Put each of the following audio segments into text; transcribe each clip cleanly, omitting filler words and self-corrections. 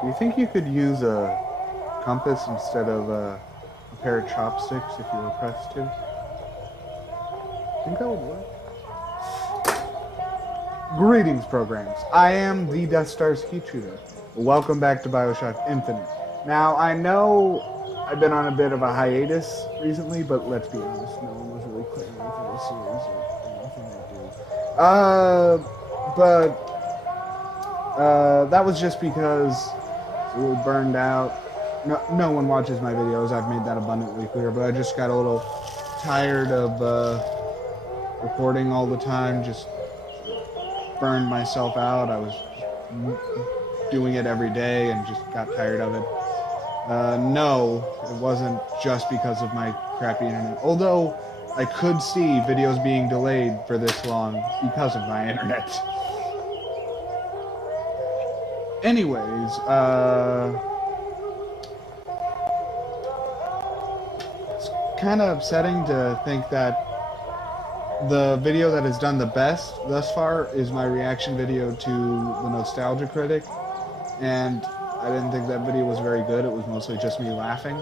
Do you think you could use a compass instead of a pair of chopsticks if you were pressed to? Think that would work? Greetings, programs. I am the Death Star Skeet Shooter. Welcome back to Bioshock Infinite. Now, I know I've been on a bit of a hiatus recently, but let's be honest, no one was really clamoring for this series or anything I do. That was just because it was burned out. No one watches my videos, I've made that abundantly clear, but I just got a little tired of recording all the time, just burned myself out. I was doing it every day and just got tired of it. No, it wasn't just because of my crappy internet. Although, I could see videos being delayed for this long because of my internet. Anyways, it's kind of upsetting to think that the video that has done the best thus far is my reaction video to the Nostalgia Critic, and I didn't think that video was very good. It was mostly just me laughing.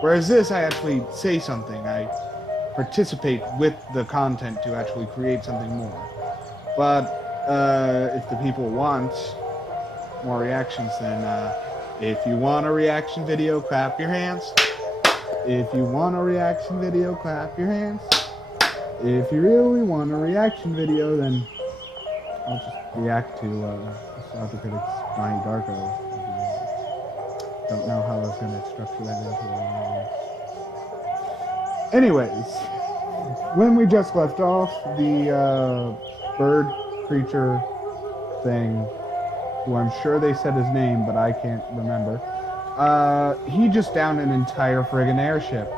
Whereas this, I actually say something. I participate with the content to actually create something more. But if the people want more reactions, then if you want a reaction video, clap your hands. If you want a reaction video, clap your hands. If you really want a reaction video, then I'll just react to Nostalgia Critic's Donnie Darko. Don't know how I was going to structure that into. Anyways, when we just left off, the bird creature thing, who I'm sure they said his name, but I can't remember, he just downed an entire friggin' airship.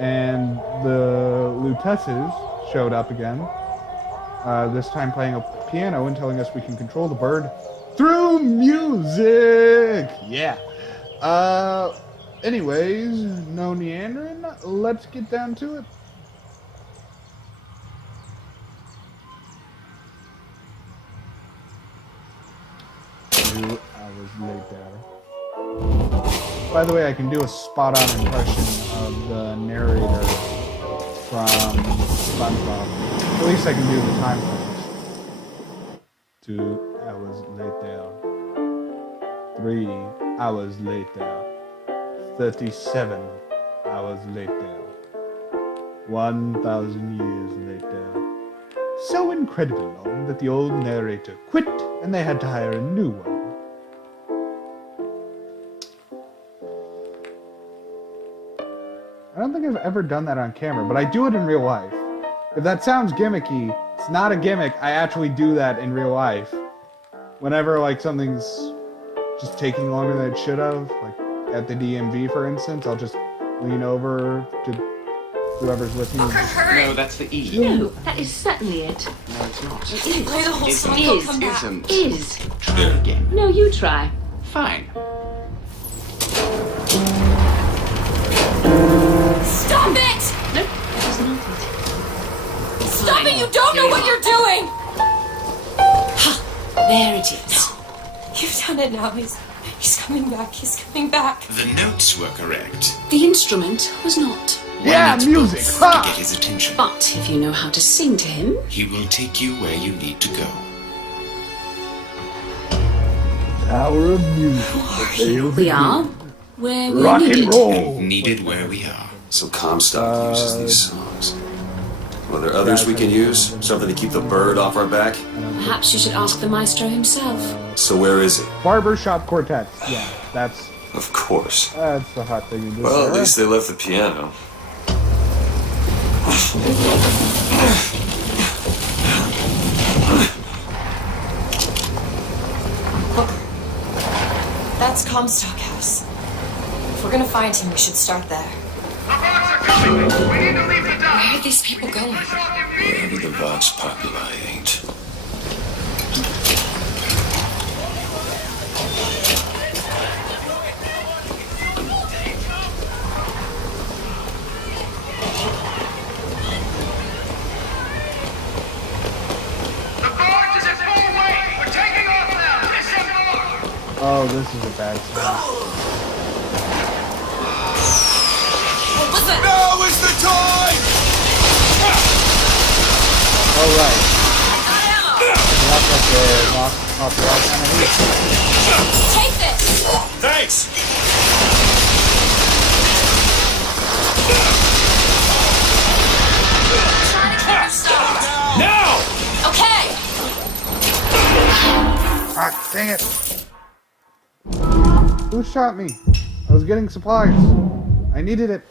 And the Lutesses showed up again, this time playing a piano and telling us we can control the bird through music! Yeah. Anyways, no meandering, let's get down to it. 2 hours later. By the way, I can do a spot-on impression of the narrator from SpongeBob. At least I can do the time frames. 2 hours later. 3 hours later. 37 hours later. 1,000 years later. So incredibly long that the old narrator quit and they had to hire a new one. I don't think I've ever done that on camera, but I do it in real life. If that sounds gimmicky, it's not a gimmick. I actually do that in real life. Whenever, like, something's just taking longer than it should have, like at the DMV, for instance, I'll just lean over to whoever's listening. No, that's the E. No, that is certainly it. No, it's not. It is. Play the whole song. Is. Come back. Isn't. Is. Try again. No, you try. Fine. Stop it! Nope, that is not it. Stop it! You don't know what you're doing! Ha! There it is. You've done it now. He's coming back. He's coming back. The notes were correct. The instrument was not. Yeah, One music! needs both Ha! to get his attention. But if you know how to sing to him, He will take you where you need to go. Hour of music. we are where we Rock needed. and roll! Needed where we are. So Comstock uses these songs. Well, there others we can use? Something to keep the bird off our back? Perhaps you should ask the maestro himself. So where is it? Barbershop quartet. Yeah, that's Of course. the hot thing in this Well, at era. least they left the piano. Hooker. That's Comstock House. If we're gonna find him, we should start there. Where are these people going? Wherever the Vox Populi ain't. Oh, this is a bad sign. What was it? Now is the time! Oh, right. Ammo! You have to knock off the right enemy. Take this! Thanks! Trying to keep your stuff. Now! Okay! Ah, dang it. Who shot me? I was getting supplies. I needed it.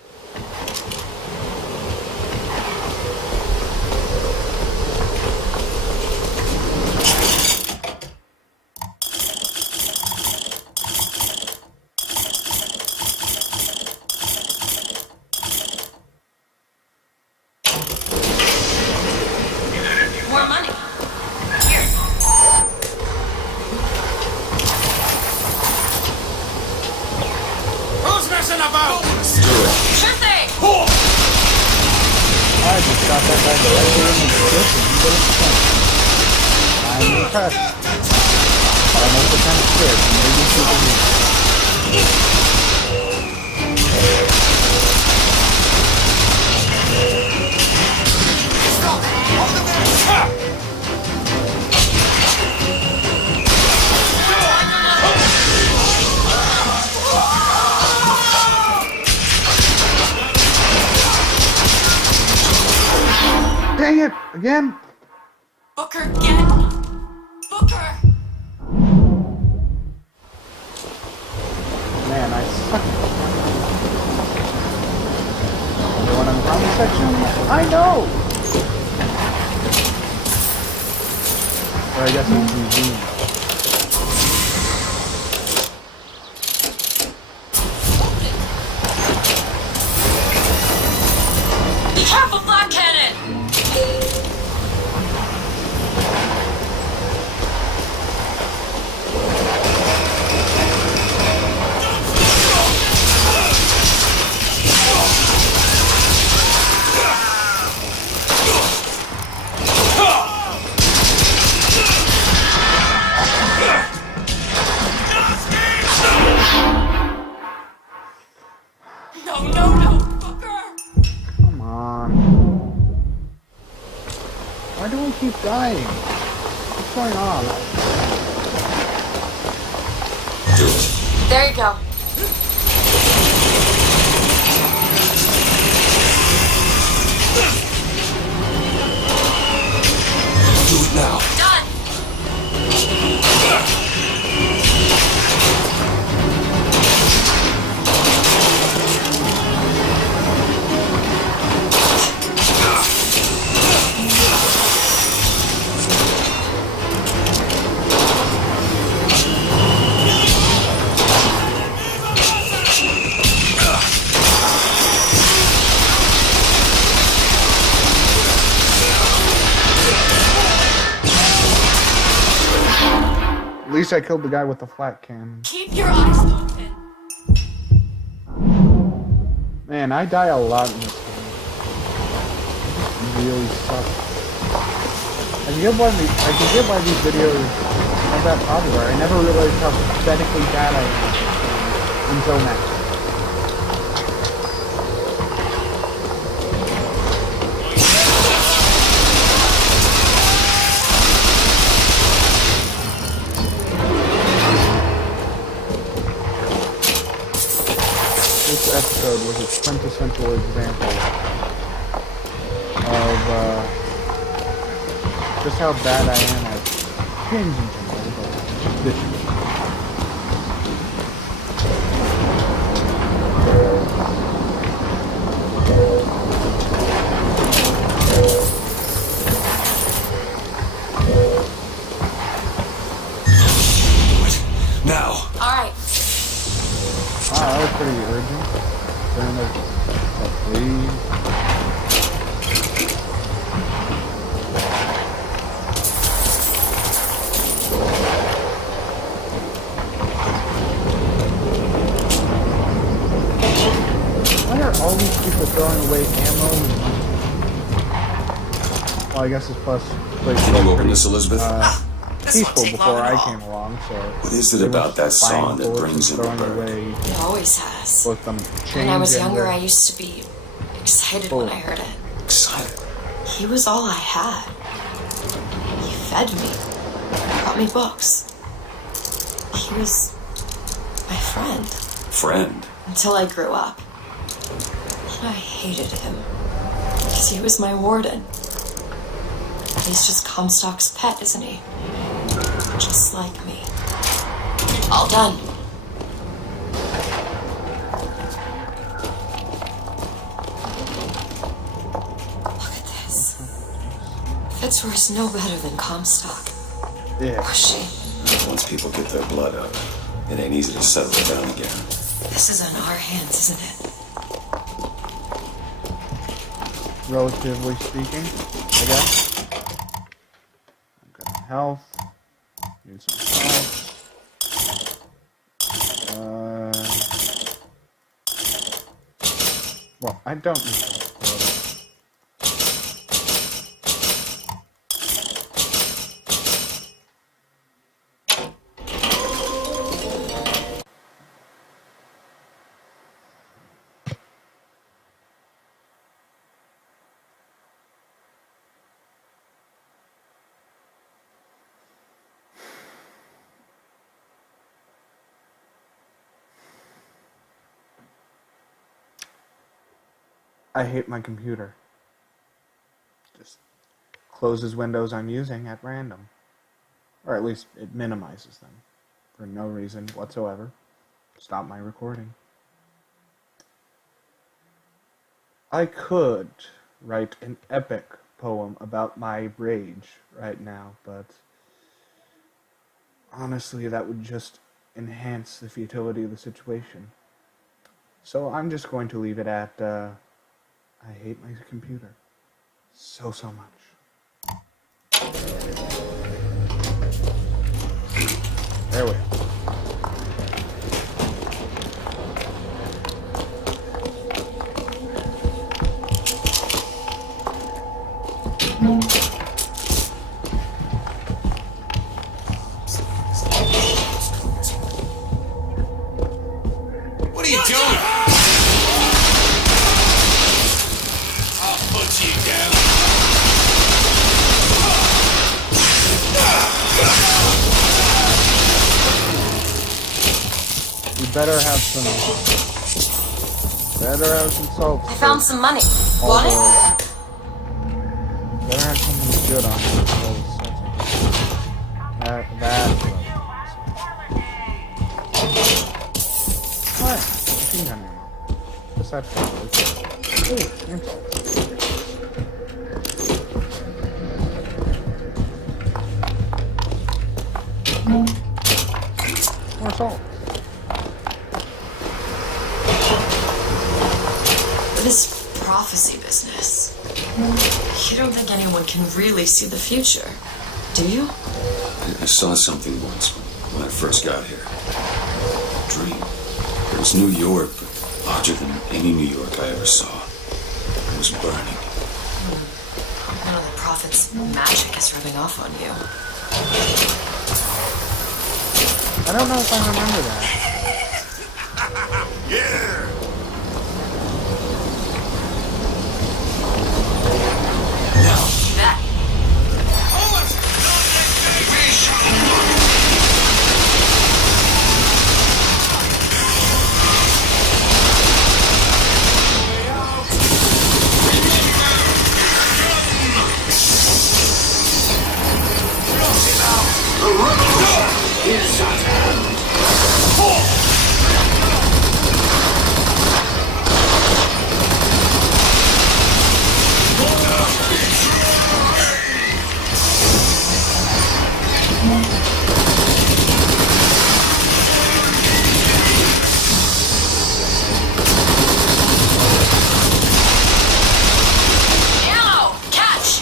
More money. Who's messing about? Sure thing! I just shot that guy directly in the dick and he didn't think. I'm impressed. But I'm also kind of scared, so maybe people need. Dang it! Again? Booker, get it! Booker! Man, I suck. Everyone in the comment section? I know! Or I guess it's Eugene. Be careful, Black Cannon! No, Booker! Come on. Why do we keep dying? What's going on? Do it. There you go. Do it now. Done! At least I killed the guy with the flat cannon. Keep your eyes open. Man, I die a lot in this game. It really sucks. I can get why these videos are that popular. I never realized how pathetically bad I am until now. This episode was a quintessential example of just how bad I am at games in general, but this Now. Alright. wow, that was pretty urgent. Turn it, please. Why are all these people throwing away ammo and money? Well, I guess it's plus. Can you open this, Elizabeth? peaceful before I came along, so... What is it about that song that brings in the throwing bird? away It always has. both them When I was chains and younger, the- I used to be excited when I heard it. Excited. He was all I had. He fed me, brought me books. He was my friend. Friend. Until I grew up. And I hated him. Because he was my warden. He's just Comstock's pet, isn't he? Just like me. All done. Look at this. Fitzroy's no better than Comstock. Yeah. Was she? Once people get their blood up, it ain't easy to settle it down again. This is on our hands, isn't it? Relatively speaking, I guess. I'm good on health. Need some health. Well, I don't need to. I hate my computer. Just closes windows I'm using at random. Or at least it minimizes them. For no reason whatsoever. Stop my recording. I could write an epic poem about my rage right now, but honestly that would just enhance the futility of the situation. So I'm just going to leave it at, I hate my computer so much. There we go. What are you doing? I'll put you down. You better have some salt. I found some money. Want it? Better have something good on it. That's what? Machine gun ammo. What's that for? Ooh, insult. More salt. This prophecy business. You don't think anyone can really see the future, do you? I saw something once when I first got here. A dream. It was New York, but larger than any New York I ever saw. It was burning. None of the prophet's magic is rubbing off on you. I don't know if I remember that. Yeah! That. Ow! Catch!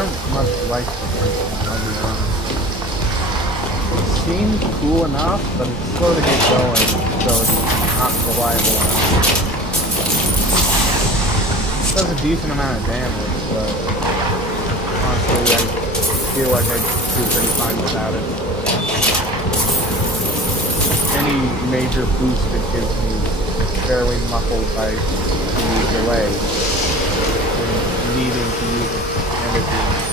don't much like the first one, I'll be honest. It seems cool enough, but it's slow to get going, so it's not reliable enough. It does a decent amount of damage, but honestly, I feel like I'd do pretty fine without it. Any major boost it gives me is fairly muffled by the delay and needing to use energy.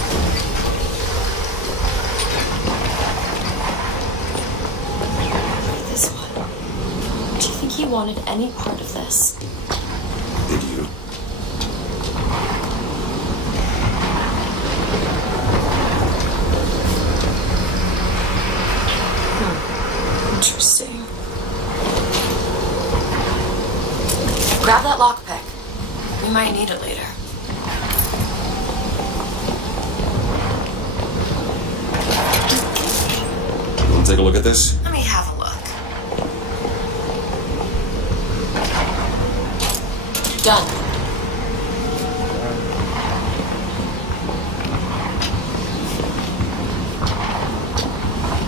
This one. Do you think he wanted any part of this? Did you? Interesting. Grab that lockpick. We might need it later. You want to take a look at this? Let me have a look. Done.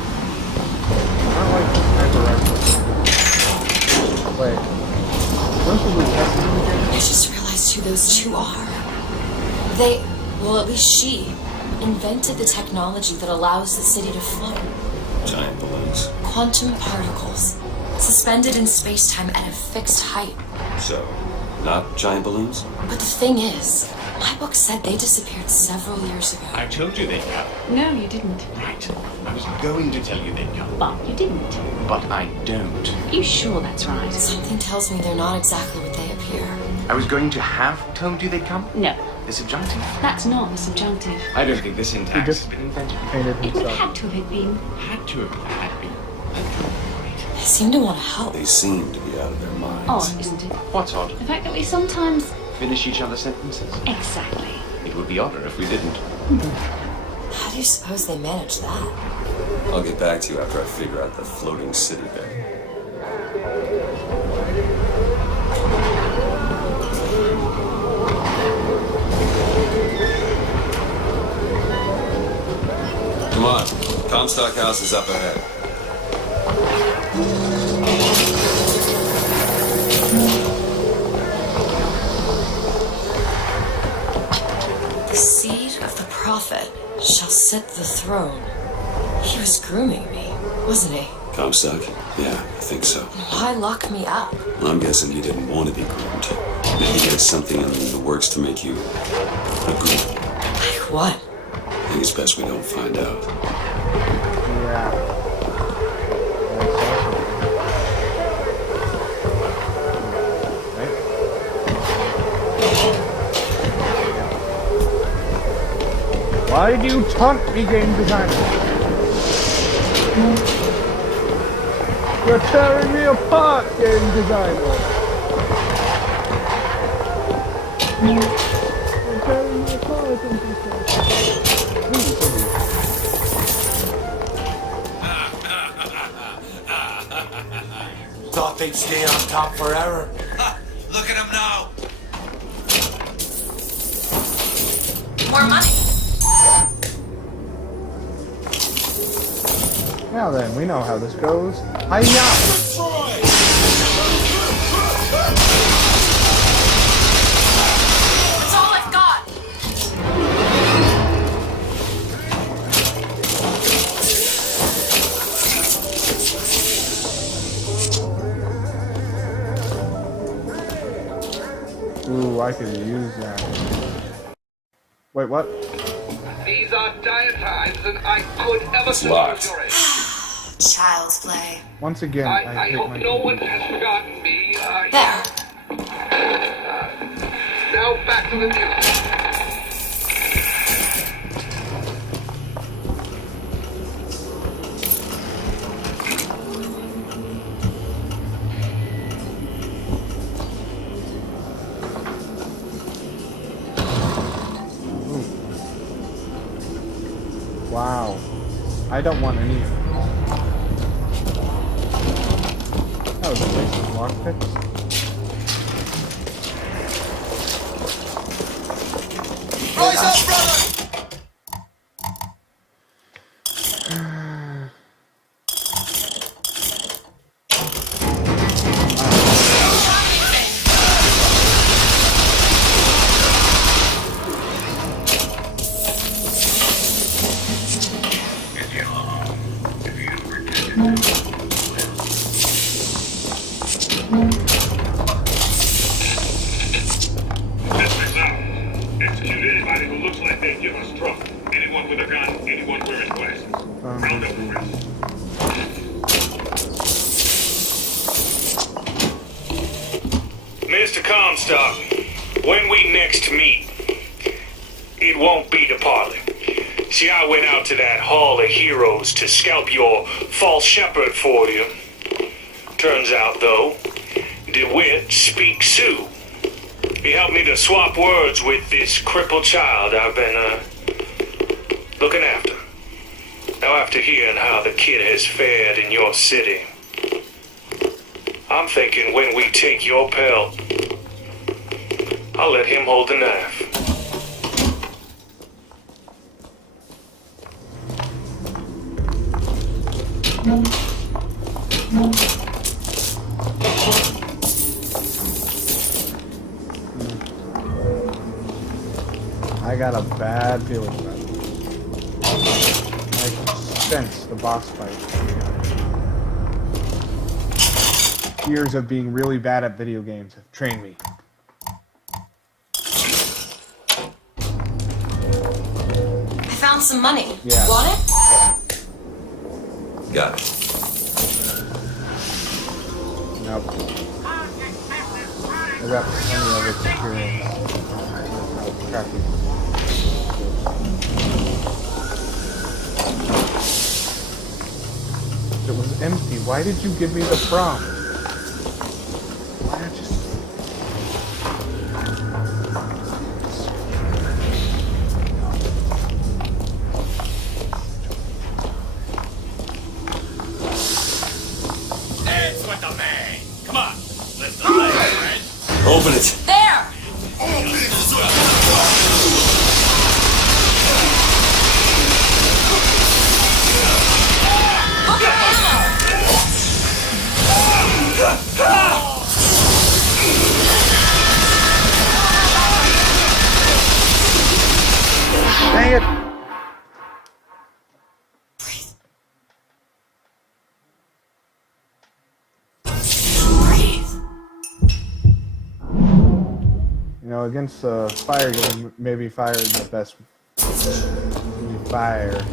I don't like the sniper rifle. Wait. Those are the weapons in the game? I just realized who those two are. They, well, at least she, invented the technology that allows the city to float. Giant balloons. Quantum particles, suspended in space-time at a fixed height. So, not giant balloons? But the thing is, my book said they disappeared several years ago. I told you they'd come. No, you didn't. Right. I was going to tell you they'd come. But you didn't. But I don't. You sure that's right? Something tells me they're not exactly what they appear. I was going to have told you they'd come. No, The subjunctive. that's not the subjunctive. I don't think the syntax He just has been invented. painted It would have himself. had to have been. Had to have had been. They seem to want to help. They seem to be out of their minds. Odd, isn't it? What's odd? The fact that we sometimes... Finish each other's sentences. Exactly. It would be odder if we didn't. How do you suppose they manage that? I'll get back to you after I figure out the floating city bit. Come on, Comstock House is up ahead. The seed of the prophet shall sit the throne. He was grooming me, wasn't he? Comstock? Yeah, I think so. Why lock me up? I'm guessing you didn't want to be groomed. Maybe he had something in the works to make you a groom. Like what? I think it's best we don't find out. Yeah. That's awesome. Right? Why do you taunt me, game designer? You're tearing me apart, game designer. You're tearing me apart, game designer. Thought they'd stay on top forever. Look at them now. More money. Now then, we know how this goes. Hi-ya! That's all I've got. Ooh, I could use that. Wait, what? These are dire times, and I could ever It's locked. endure it. Child's play. Once again, I hate hope my no one computer. has forgotten me. There. Now back to the music. Wow. I don't want any. That was a waste of lockpicks. Rise up, brother! Anybody who looks like they give us trouble. Anyone with a gun, anyone wearing glasses. Round up the rest. Mr. Comstock, when we next meet, it won't be to parley. See, I went out to that Hall of Heroes to scalp your false shepherd for you. Turns out, though, DeWitt speaks Sioux. He helped me to swap words with this crippled child I've been, looking after. Now, after hearing how the kid has fared in your city, I'm thinking when we take your pelt, I'll let him hold the knife. I got a bad feeling about it. I can sense the boss fight. Years of being really bad at video games have trained me. I found some money. Yeah. Want it? Got it. Nope. I got plenty of experience. How crappy. It was empty. Why did you give me the prompt? Why not just... Dance with the man. Come on. Lift the leg, friend. Open it. There! Look at ammo! Dang it! Breathe. You know, against a fire game, maybe fire is the best. Maybe fire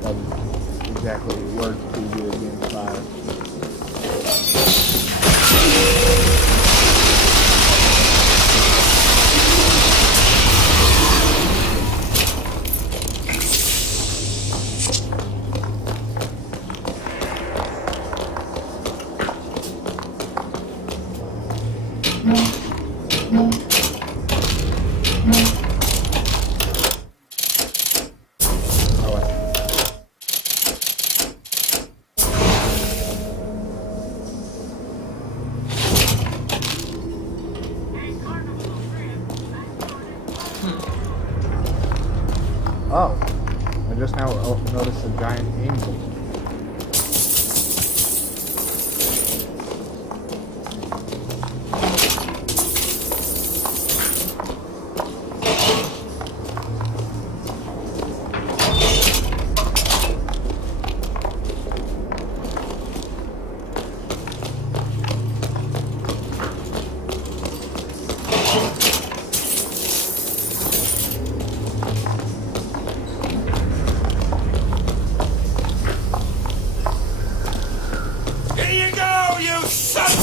doesn't exactly work too good against fire. Oh, well. Oh, I just now noticed a giant angel. Here you go, you son of a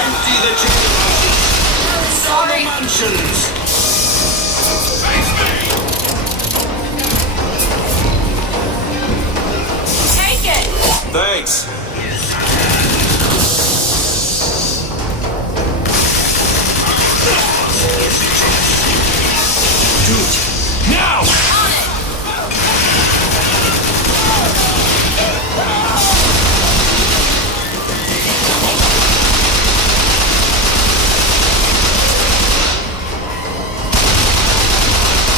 Empty the chicken. Sorry. Mansions. Take it! Thanks. Do it. Now! On it!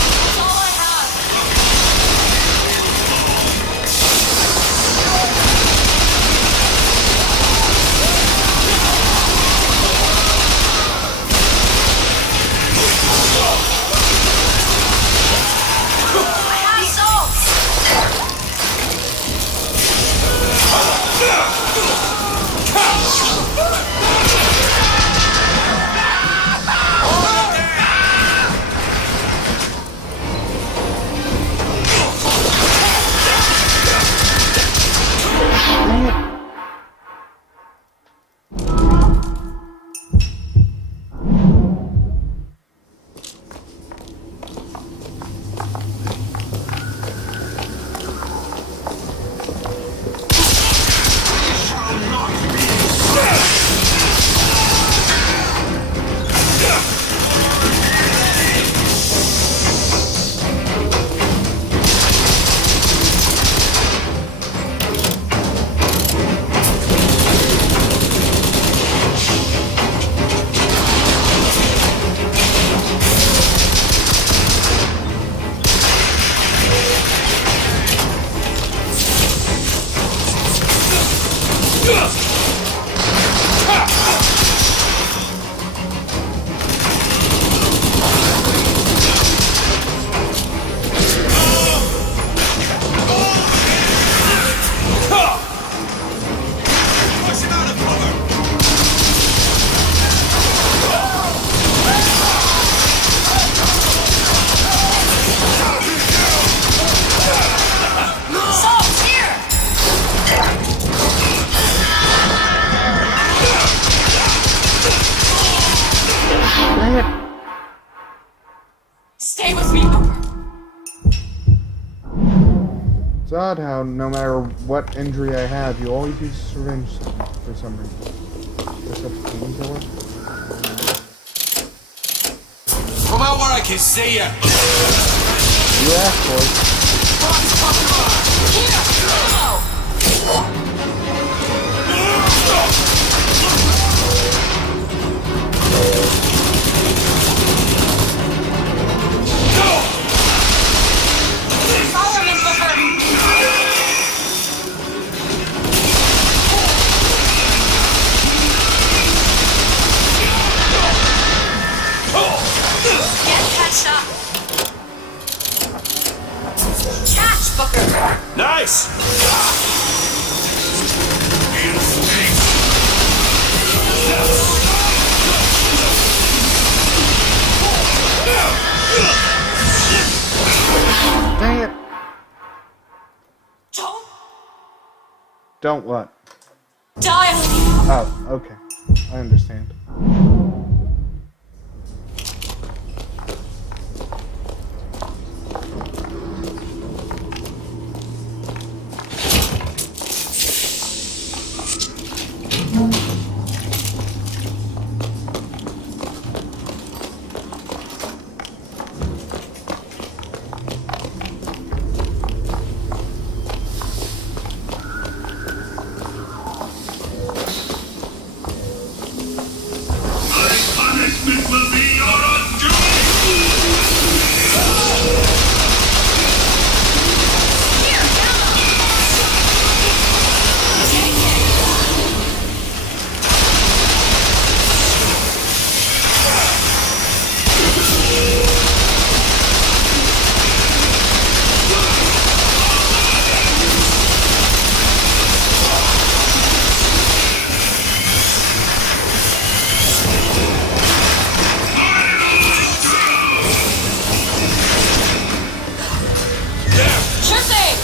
That's all I have. Stay with me, Booker. It's odd how no matter what injury I have, you always use a syringe for some reason. Is that a painkiller? Come out where I can see you. You asked for it. Here! Follow me, Booker! Get catch up! Catch, Booker! Nice! Dang it! Don't Don't what? die on me! Oh, okay. I understand. Punishment will be your undoing! Sure thing!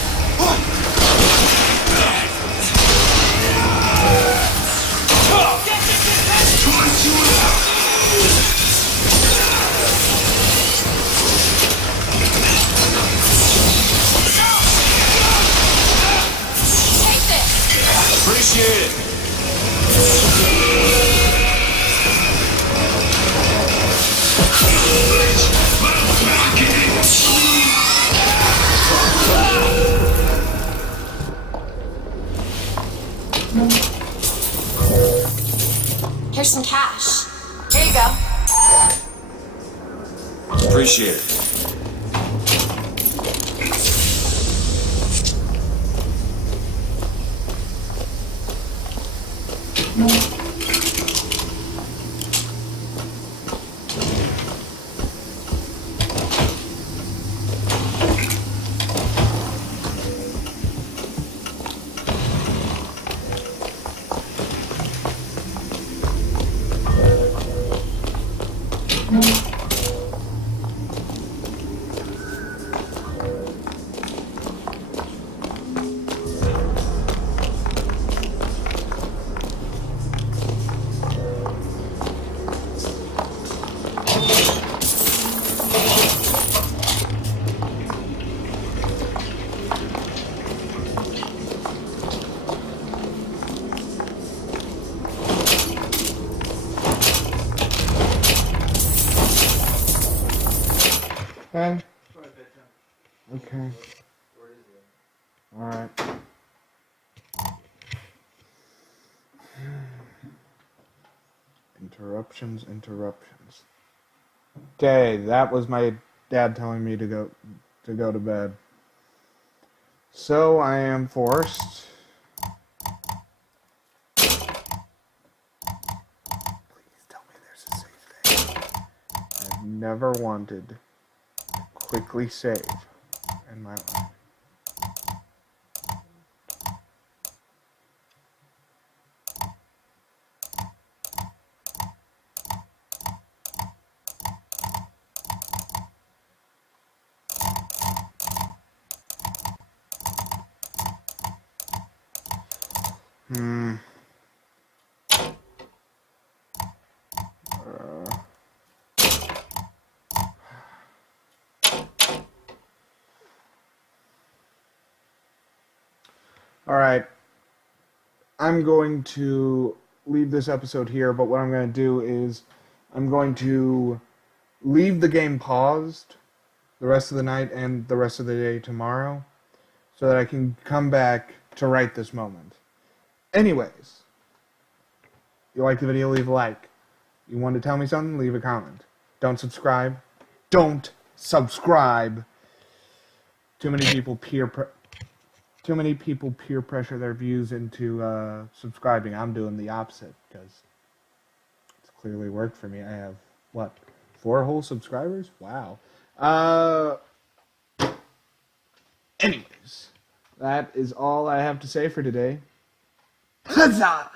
Take this! Appreciate it. Here's some cash. Here you go. Appreciate it. Okay. Okay. Alright. Interruptions. Okay, that was my dad telling me to go to bed. So I am forced. Please tell me there's a safe thing. I've never wanted to quickly save in my life. Alright. I'm going to leave this episode here, but what I'm going to do is I'm going to leave the game paused the rest of the night and the rest of the day tomorrow so that I can come back to right this moment. Anyways, you like the video, leave a like. You want to tell me something, leave a comment. Don't subscribe. Don't subscribe. Too many people peer pressure their views into subscribing. I'm doing the opposite because it's clearly worked for me. I have, 4 whole subscribers? Wow. Anyways, that is all I have to say for today. Huzzah!